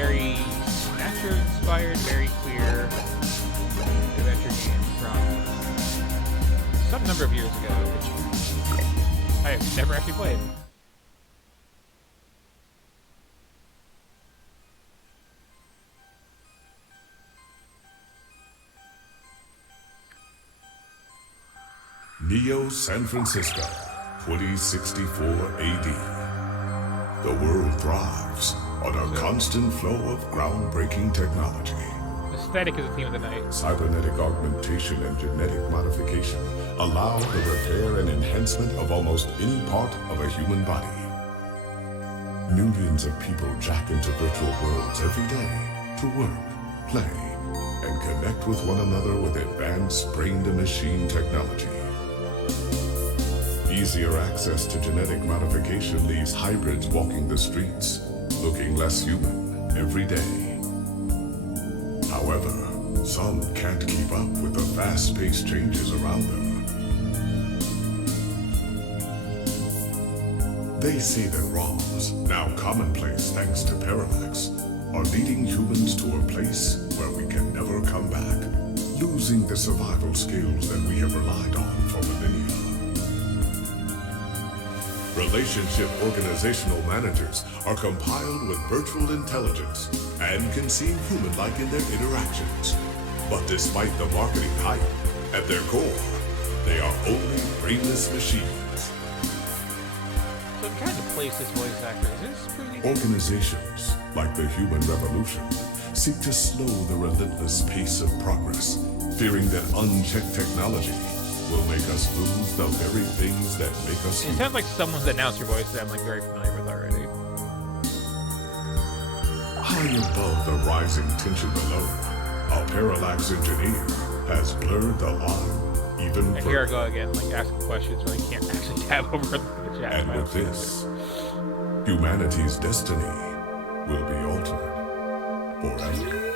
very Snatcher-inspired, very clear adventure game from some number of years ago, which I have never actually played. Neo San Francisco, 2064 AD. The world thrives on a constant flow of groundbreaking technology. Aesthetic is the theme of the night. Cybernetic augmentation and genetic modification allow the repair and enhancement of almost any part of a human body. Millions of people jack into virtual worlds every day to work, play, and connect with one another with advanced brain-to-machine technology. Easier access to genetic modification leaves hybrids walking the streets, looking less human every day. However, some can't keep up with the fast-paced changes around them. They say that ROMs, now commonplace thanks to Parallax, are leading humans to a place where we can never come back, losing the survival skills that we have relied on for millennia. Relationship organizational managers are compiled with virtual intelligence and can seem human-like in their interactions. But despite the marketing hype, at their core, they are only brainless machines. So I'm trying to place this voice actor. Is this pretty... Organizations, like the Human Revolution, seek to slow the relentless pace of progress, fearing that unchecked technology will make us lose the very things that make us It sounds like someone's announced your voice that I'm like very familiar with already. High above the rising tension below, a Parallax engineer has blurred the line even And further. here I go again, like asking questions when I can't actually tab over the chat. And with this, humanity's destiny will be altered forever.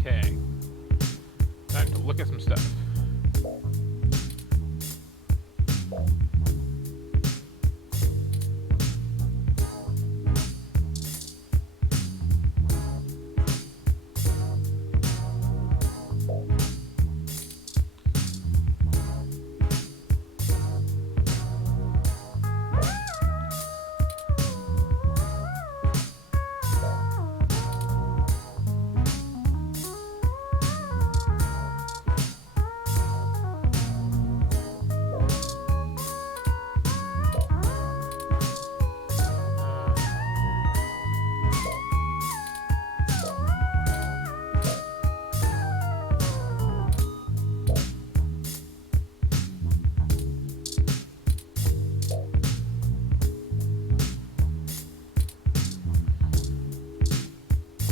Okay. Time to look at some stuff.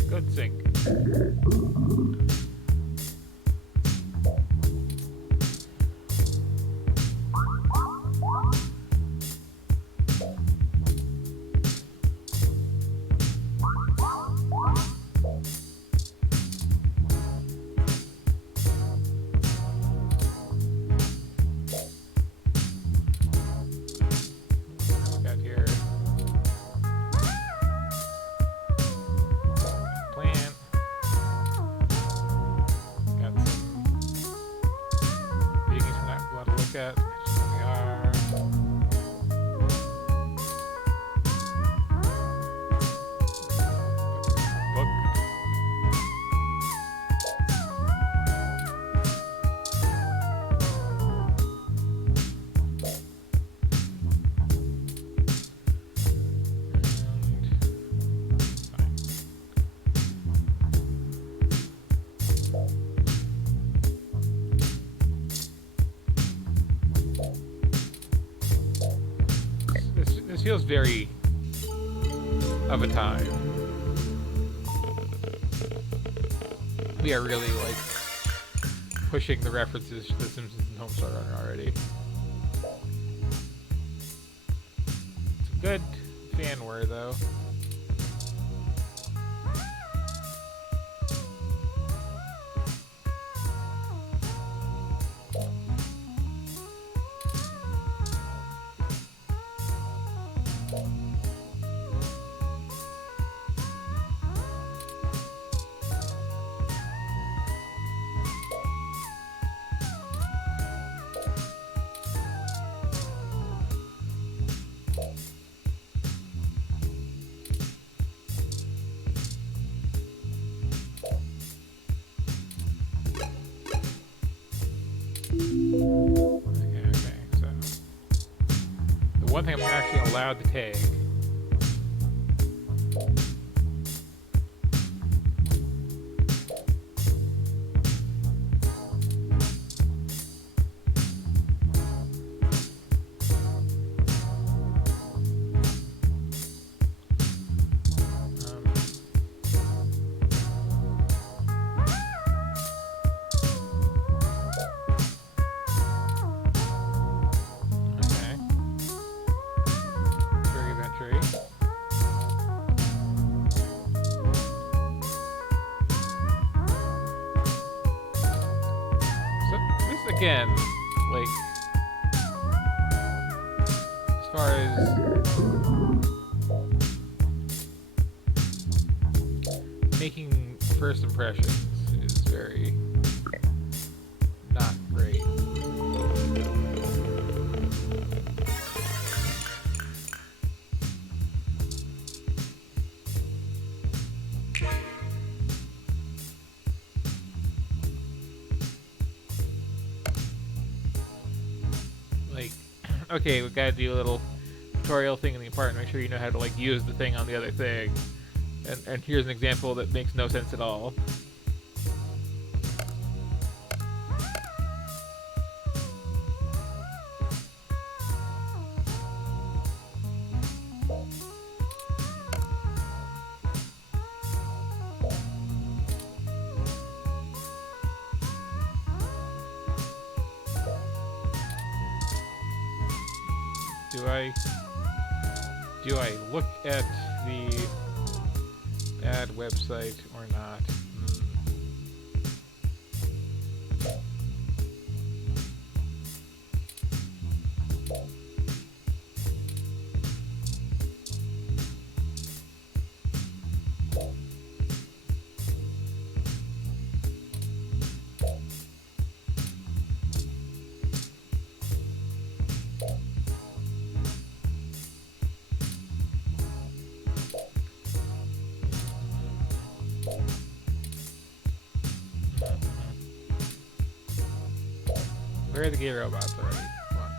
Good sync. Look out here. Plant. feels very of a time. We are really like pushing the references to The Simpsons and Homestar Runner already. It's a good fanware though. One thing I'm actually allowed to take. Again, like, as far as making first impressions is very not great. Okay, we gotta do a little tutorial thing in the apartment, make sure you know how to like use the thing on the other thing. And here's an example that makes no sense at all. Do I look at the ad website or not? Where are the gay robots already? Come on.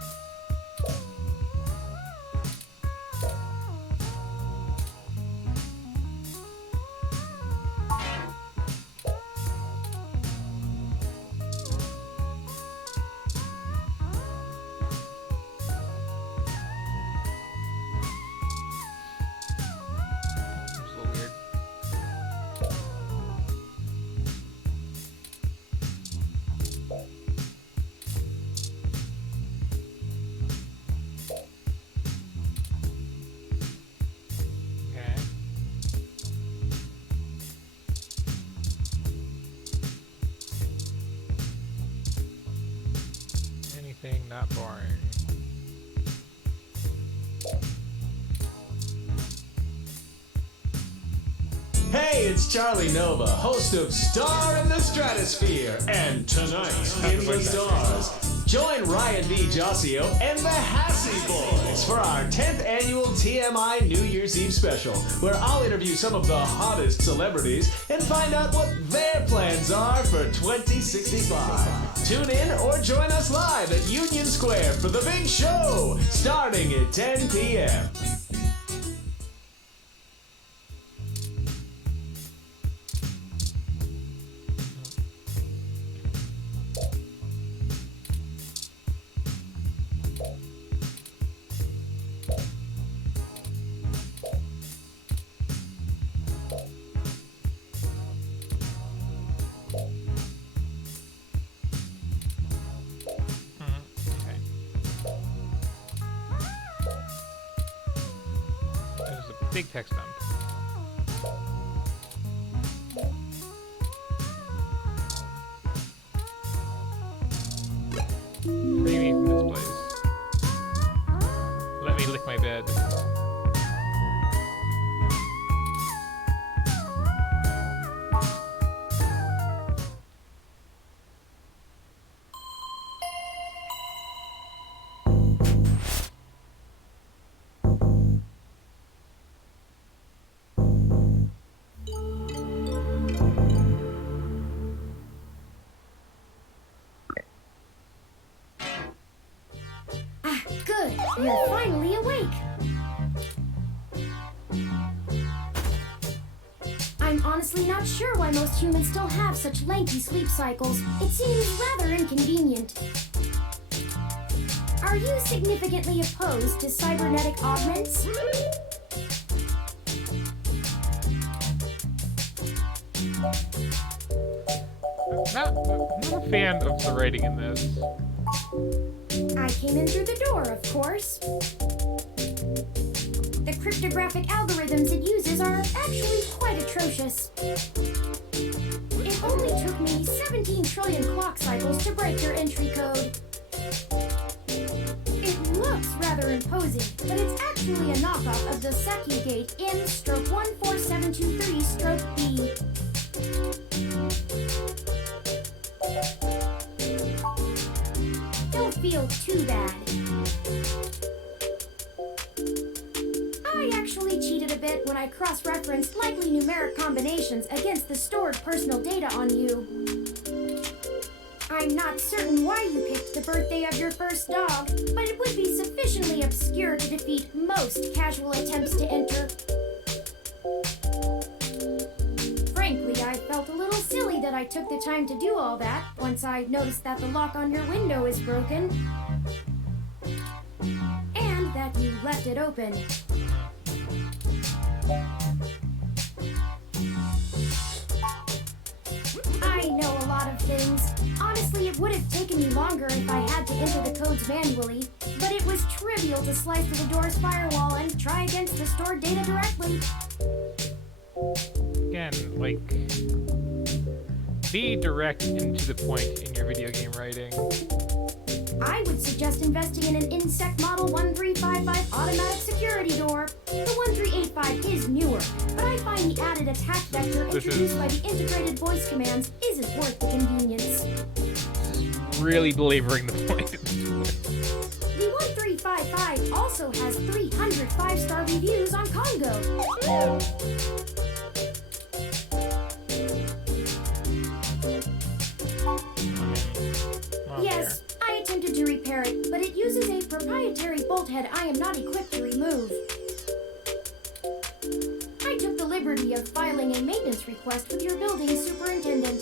Seems a little weird. Not boring. Hey, it's Charlie Nova, host of Star in the Stratosphere, and tonight in the stars, join Ryan D. Josio and the Hassy Boys for our 10th annual TMI New Year's Eve special, where I'll interview some of the hottest celebrities and find out what their plans are for 2065. Tune in or join us live at Union Square for the big show, starting at 10 p.m. big text dump. Free me from this place. Let me lick my bed. Good, you're finally awake. I'm honestly not sure why most humans still have such lengthy sleep cycles. It seems rather inconvenient. Are you significantly opposed to cybernetic augments? I'm not a fan of the writing in this. I came in through the door, of course. The cryptographic algorithms it uses are actually quite atrocious. It only took me 17 trillion clock cycles to break your entry code. It looks rather imposing, but it's actually a knockoff of the Saki Gate M/14723-B. Don't feel too bad. I actually cheated a bit when I cross-referenced likely numeric combinations against the stored personal data on you. I'm not certain why you picked the birthday of your first dog, but it would be sufficiently obscure to defeat most casual attempts to enter. Frankly, I felt a little silly that I took the time to do all that once I noticed that the lock on your window is broken. And that you left it open. I know a lot of things. Honestly, it would have taken me longer if I had to enter the codes manually, but it was trivial to slice through the door's firewall and try against the stored data directly. Again, like, be direct and to the point in your video game writing. I would suggest investing in an Insect Model 1355 automatic security door. The 1385 is newer, but I find the added attack vector introduced by the integrated voice commands isn't worth the convenience. Really belaboring the point. The 1355 also has 300 5-star reviews on Congo. Yes, I attempted to repair it, but it uses a proprietary bolt head I am not equipped to remove. I took the liberty of filing a maintenance request with your building superintendent.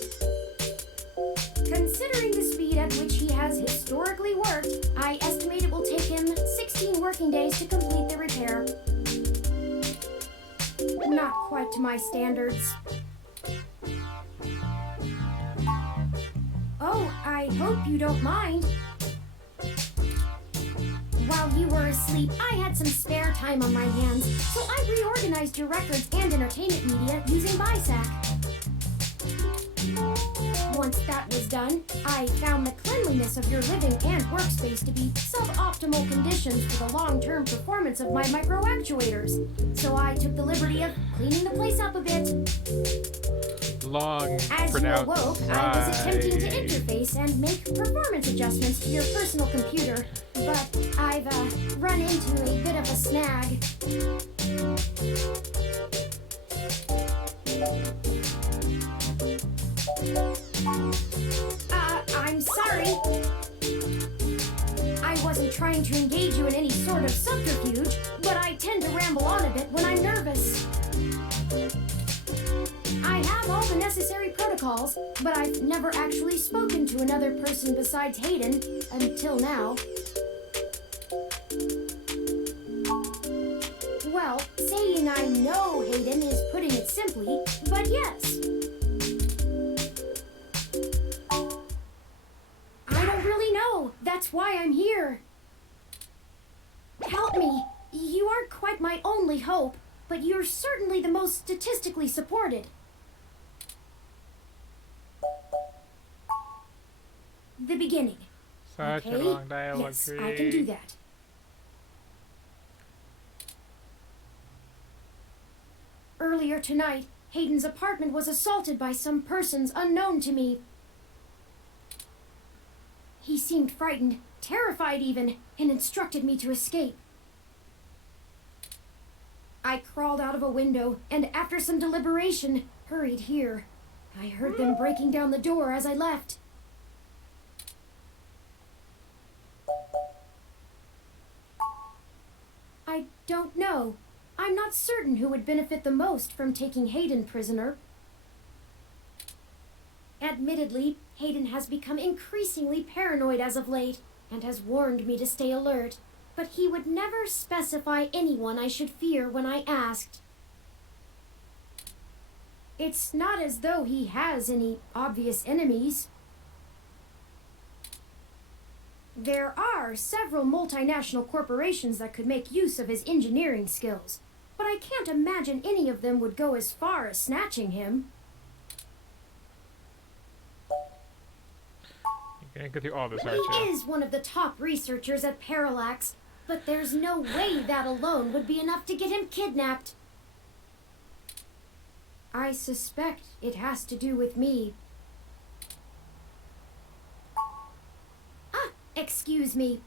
Considering the speed at which he has historically worked, I estimate it will take him 16 working days to complete the repair. Not quite to my standards. Oh, I hope you don't mind. While you were asleep, I had some spare time on my hands, so I reorganized your records and entertainment media using BISAC. Once that was done, I found the cleanliness of your living and workspace to be suboptimal conditions for the long-term performance of my microactuators, so I took the liberty of cleaning the place up a bit. Long, As you pronounced awoke, I was attempting to sigh. interface and make performance adjustments to your personal computer, but I've run into a bit of a snag. I'm sorry. I wasn't trying to engage you in any sort of subterfuge, but I tend to ramble on a bit when I'm nervous. I have all the necessary protocols, but I've never actually spoken to another person besides Hayden, until now. Well, saying I know Hayden is putting it simply, but yes. I don't really know. That's why I'm here. Help me. You aren't quite my only hope. but you're certainly the most statistically supported. The beginning. Such Okay? a long dialogue Yes, tree. I can do that. Earlier tonight, Hayden's apartment was assaulted by some persons unknown to me. He seemed frightened, terrified even, and instructed me to escape. I crawled out of a window and, after some deliberation, hurried here. I heard them breaking down the door as I left. I don't know. I'm not certain who would benefit the most from taking Hayden prisoner. Admittedly, Hayden has become increasingly paranoid as of late, and has warned me to stay alert, but he would never specify anyone I should fear when I asked. It's not as though he has any obvious enemies. There are several multinational corporations that could make use of his engineering skills, but I can't imagine any of them would go as far as snatching him. You're gonna go through all this, aren't He you? is one of the top researchers at Parallax, but there's no way that alone would be enough to get him kidnapped. I suspect it has to do with me. Ah, excuse me.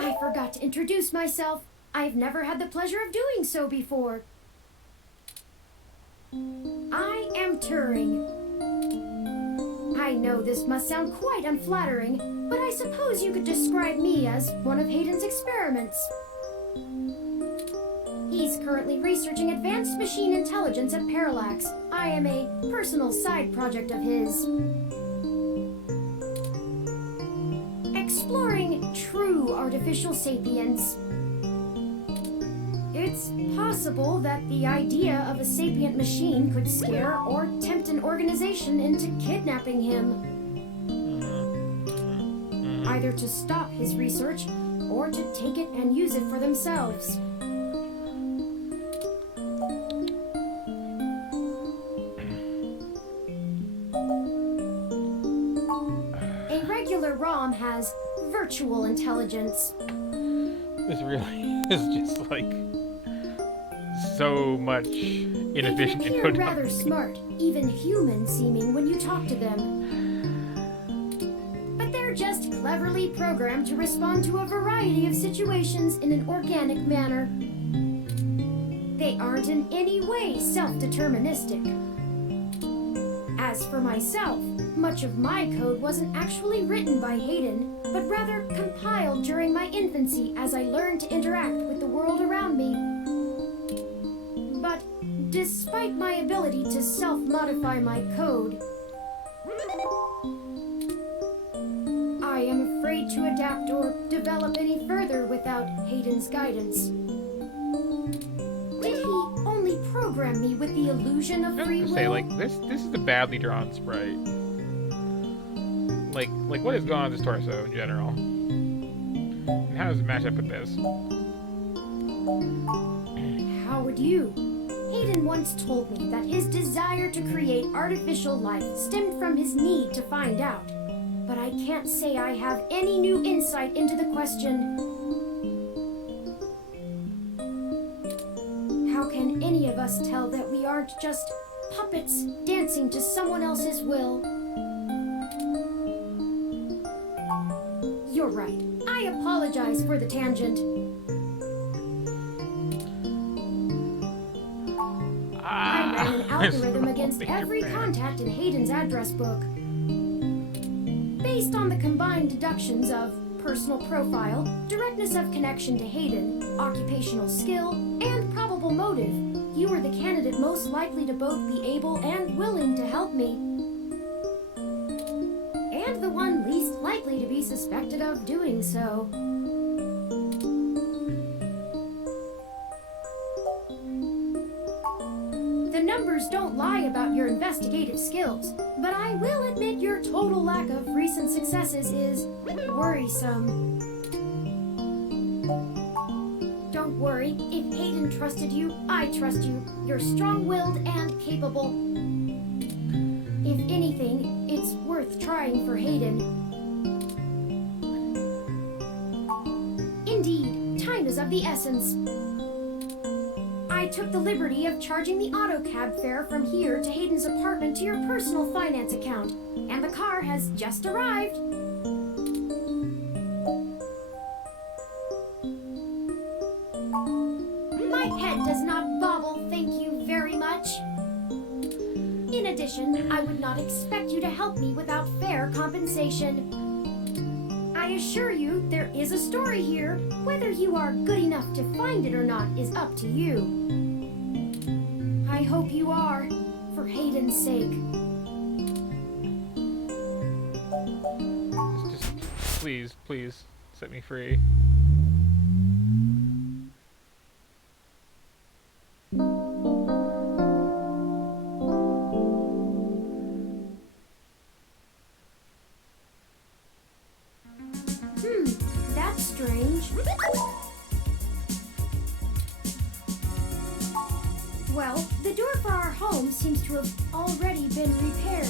I forgot to introduce myself. I've never had the pleasure of doing so before. I am Turing. I know this must sound quite unflattering, but I suppose you could describe me as one of Hayden's experiments. He's currently researching advanced machine intelligence at Parallax. I am a personal side project of his. Exploring true artificial sapience. It's possible that the idea of a sapient machine could scare or tempt an organization into kidnapping him. Either to stop his research or to take it and use it for themselves. A regular ROM has virtual intelligence. This really is just like so much inefficient They can input. appear rather smart, even human-seeming when you talk to them. But they're just cleverly programmed to respond to a variety of situations in an organic manner. They aren't in any way self-deterministic. As for myself, much of my code wasn't actually written by Hayden, but rather compiled during my infancy as I learned to interact with the world around me. But despite my ability to self-modify my code, I am afraid to adapt or develop any further without Hayden's guidance. Did he only program me with the illusion of I free was will? gonna say, like, this is a badly drawn sprite. Like what is going on with this torso in general? And how does it match up with this? How would you? Hayden once told me that his desire to create artificial life stemmed from his need to find out. But I can't say I have any new insight into the question. How can any of us tell that we aren't just puppets dancing to someone else's will? You're right. I apologize for the tangent. I ran an algorithm against every contact in Hayden's address book. Based on the combined deductions of personal profile, directness of connection to Hayden, occupational skill, and probable motive, you were the candidate most likely to both be able and willing to help me. And the one least likely to be suspected of doing so. The numbers don't lie about your investigative skills, but I will admit your total lack of recent successes is worrisome. Don't Don't worry. If Hayden trusted you, I trust you. You're strong-willed and capable. If anything, it's worth trying for Hayden. Indeed, time is of the essence. I took the liberty of charging the auto cab fare from here to Hayden's apartment to your personal finance account, and the car has just arrived. My head does not bobble, thank you very much. In addition, I would not expect you to help me without fair compensation. I assure you, there is a story here. Whether you are good enough to find it or not is up to you. I hope you are, for Hayden's sake. Just, please, please, set me free. That's strange. Well, the door for our home seems to have already been repaired.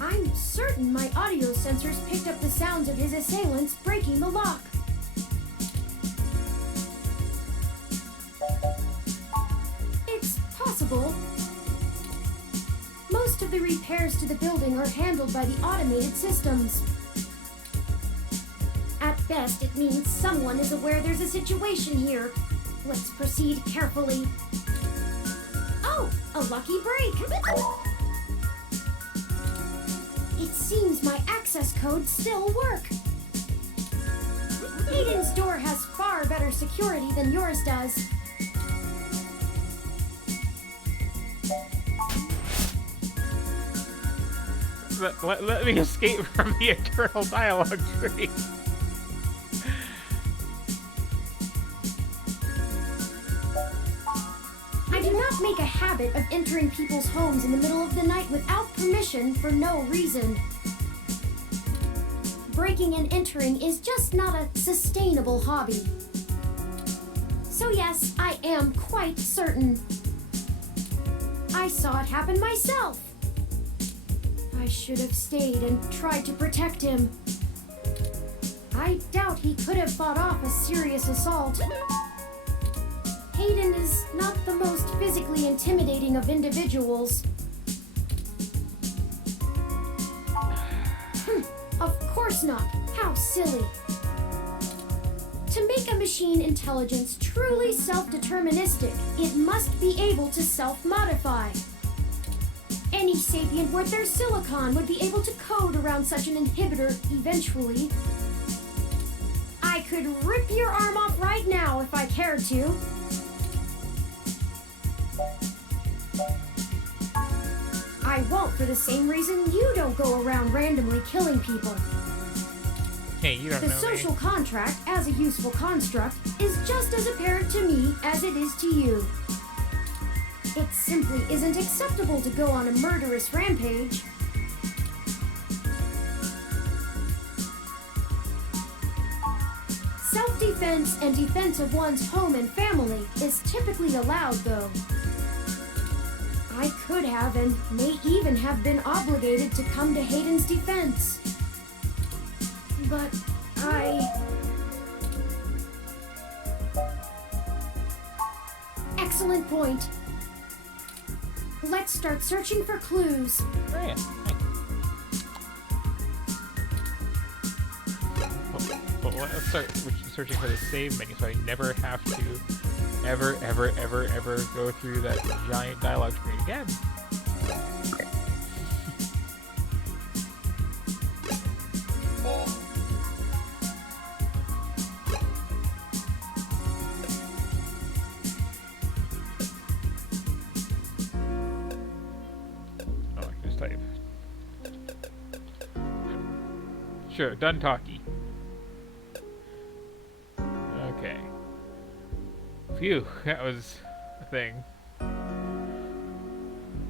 I'm certain my audio sensors picked up the sounds of his assailants breaking the lock. It's possible. Most of the repairs to the building are handled by the automated systems. At best, it means someone is aware there's a situation here. Let's proceed carefully. Oh, a lucky break! It seems my access codes still work. Hayden's door has far better security than yours does. Let me escape from the eternal dialogue tree. I do not make a habit of entering people's homes in the middle of the night without permission for no reason. Breaking and entering is just not a sustainable hobby. So yes, I am quite certain. I saw it happen myself. I should have stayed and tried to protect him. I doubt he could have fought off a serious assault. Hayden is not the most physically intimidating of individuals. Of course not. How silly. To make a machine intelligence truly self-deterministic, it must be able to self-modify. Any sapient worth their silicon would be able to code around such an inhibitor eventually. I could rip your arm off right now if I cared to. I won't for the same reason you don't go around randomly killing people. Hey, you don't know The social contract, as a useful construct, is just as apparent to me as it is to you. It simply isn't acceptable to go on a murderous rampage. Self-defense and defense of one's home and family is typically allowed, though. I could have and may even have been obligated to come to Hayden's defense. But Excellent point. Let's start searching for clues. Oh, yeah. Well, let's start searching for the save menu so I never have to ever go through that giant dialogue screen again. Oh, I can just type. Sure, done talkie. Okay. Phew, that was a thing.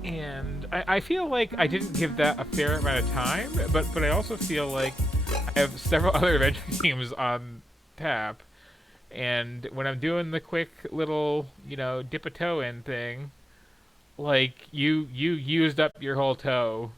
And I feel like I didn't give that a fair amount of time, but I also feel like I have several other adventure games on tap, And when I'm doing the quick little, dip a toe in thing, like, you used up your whole toe